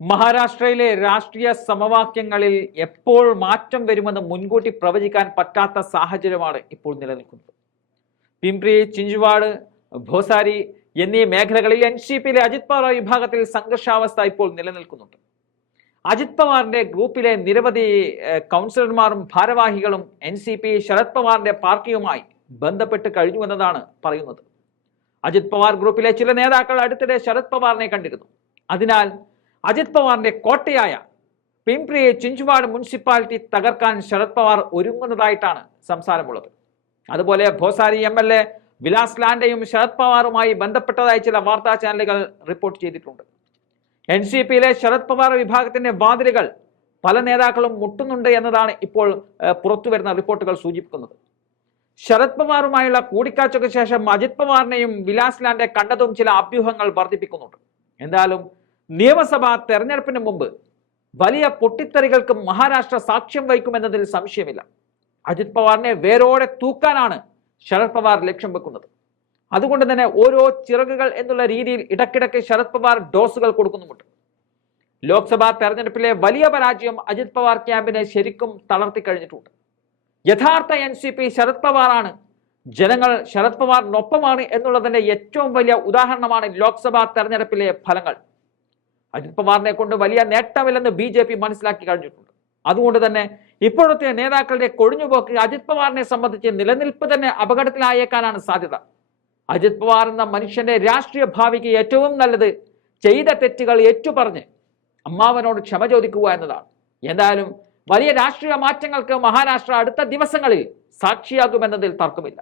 മഹാരാഷ്ട്രയിലെ രാഷ്ട്രീയ സമവാക്യങ്ങളിൽ എപ്പോൾ മാറ്റം വരുമെന്ന് മുൻകൂട്ടി പ്രവചിക്കാൻ പറ്റാത്ത സാഹചര്യമാണ് ഇപ്പോൾ നിലനിൽക്കുന്നത്. പിംപ്രി ചിഞ്ചുവാട് ഭോസാരി എന്നീ മേഖലകളിൽ എൻ സി പിയിലെ അജിത് പവാർ വിഭാഗത്തിൽ സംഘർഷാവസ്ഥ ഇപ്പോൾ നിലനിൽക്കുന്നുണ്ട്. അജിത് പവാറിന്റെ ഗ്രൂപ്പിലെ നിരവധി കൗൺസിലർമാരും ഭാരവാഹികളും എൻ സി പി ശരത് പവാറിന്റെ പാർട്ടിയുമായി ബന്ധപ്പെട്ട് കഴിഞ്ഞു എന്നതാണ് പറയുന്നത്. അജിത് പവാർ ഗ്രൂപ്പിലെ ചില നേതാക്കൾ അടുത്തിടെ ശരത് പവാറിനെ കണ്ടിരുന്നു. അതിനാൽ അജിത് പവാറിന്റെ കോട്ടയായ പിംപ്രിയെ ചിഞ്ചുവാഡ് മുനിസിപ്പാലിറ്റി തകർക്കാൻ ശരത് പവാർ ഒരുങ്ങുന്നതായിട്ടാണ് സംസാരമുള്ളത്. അതുപോലെ Bhosari M L A Vilas ലാൻഡയും Sharad പവാറുമായി ബന്ധപ്പെട്ടതായി ചില വാർത്താ ചാനലുകൾ റിപ്പോർട്ട് ചെയ്തിട്ടുണ്ട്. എൻ സി പിയിലെ ശരത് പവാർ വിഭാഗത്തിന്റെ വാതിലുകൾ പല നേതാക്കളും മുട്ടുന്നുണ്ട് എന്നതാണ് ഇപ്പോൾ പുറത്തു വരുന്ന റിപ്പോർട്ടുകൾ സൂചിപ്പിക്കുന്നത്. ശരത് പവാറുമായുള്ള കൂടിക്കാഴ്ചയ്ക്ക് ശേഷം അജിത് പവാറിനെയും വിലാസ് ലാൻഡെ കണ്ടതും ചില അഭ്യൂഹങ്ങൾ വർദ്ധിപ്പിക്കുന്നുണ്ട്. എന്തായാലും നിയമസഭാ തെരഞ്ഞെടുപ്പിന് മുമ്പ് വലിയ പൊട്ടിത്തെറികൾക്ക് മഹാരാഷ്ട്ര സാക്ഷ്യം വഹിക്കുമെന്നതിൽ സംശയമില്ല. അജിത് പവാറിനെ വേരോടെ തൂക്കാനാണ് ശരത് പവാർ ലക്ഷ്യം വെക്കുന്നത്. അതുകൊണ്ട് തന്നെ ഓരോ ചിറകുകൾ എന്നുള്ള രീതിയിൽ ഇടക്കിടക്ക് ശരത് പവാർ ഡോസുകൾ കൊടുക്കുന്നുമുണ്ട്. ലോക്സഭാ തെരഞ്ഞെടുപ്പിലെ വലിയ പരാജയം അജിത് പവാർ ക്യാമ്പിനെ ശരിക്കും തളർത്തി കഴിഞ്ഞിട്ടുണ്ട്. യഥാർത്ഥ എൻ സി പി ശരത് പവാറാണ്. ജനങ്ങൾ ശരത് പവാറിനൊപ്പമാണ് എന്നുള്ളതിന്റെ ഏറ്റവും വലിയ ഉദാഹരണമാണ് ലോക്സഭാ തെരഞ്ഞെടുപ്പിലെ ഫലങ്ങൾ. അജിത് പവാറിനെ കൊണ്ട് വലിയ നേട്ടമില്ലെന്ന് ബി ജെ പി മനസ്സിലാക്കി കഴിഞ്ഞിട്ടുണ്ട്. അതുകൊണ്ട് തന്നെ ഇപ്പോഴത്തെ നേതാക്കളുടെ കൊഴിഞ്ഞുപോക്ക് അജിത് പവാറിനെ സംബന്ധിച്ച് നിലനിൽപ്പ് തന്നെ അപകടത്തിലായേക്കാനാണ് സാധ്യത. അജിത് പവാർ എന്ന മനുഷ്യന്റെ രാഷ്ട്രീയ ഭാവിക്ക് ഏറ്റവും നല്ലത് ചെയ്ത തെറ്റുകൾ ഏറ്റുപറഞ്ഞ് അമ്മാവനോട് ക്ഷമ ചോദിക്കുക എന്നതാണ്. എന്തായാലും വലിയ രാഷ്ട്രീയ മാറ്റങ്ങൾക്ക് മഹാരാഷ്ട്ര അടുത്ത ദിവസങ്ങളിൽ സാക്ഷിയാകുമെന്നതിൽ തർക്കമില്ല.